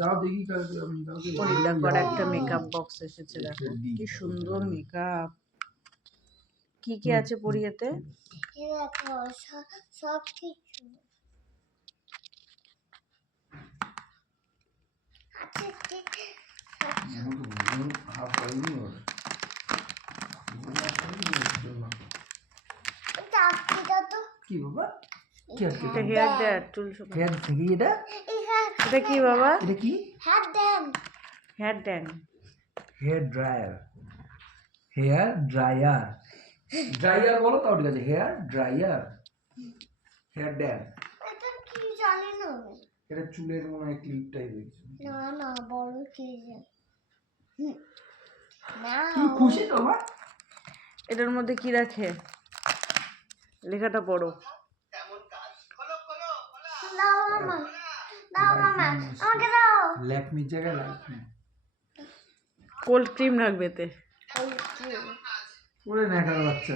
যাও দেখি কালকে আমি কালকে পরিটা করে একটা মেকআপ বক্স এসেছে, দেখো কি সুন্দর মেকআপ। কি কি আছে পরিয়েতে? সব কিছু হাফ হয়নি ওর কি বাবা কি আছে এটা হেয়ার ড্রায়ার, চুল শুকানো। হেয়ার থেকে এটা এটা কি বাবা? এটা কি হাত দেন। হেয়ার ড্যান। Hair dryer hair dryer dryer বলো তাও ঠিক আছে হেয়ার ড্রায়ার হেয়ার ড্যান এটা কি জানি না আমি। এটা চুলের মনে হয় ক্লিপ টাইপের না না বড় কি না তুমি খুশি তো মা এটার মধ্যে কি রাখে? লেখাটা পড়ো। দাও মামা, দাও মামা, আমাকে দাও। ল্যাকমির জায়গায় ল্যাকমি কোল্ড ক্রিম রাখবে এতে। ওরে নেকার বাচ্চা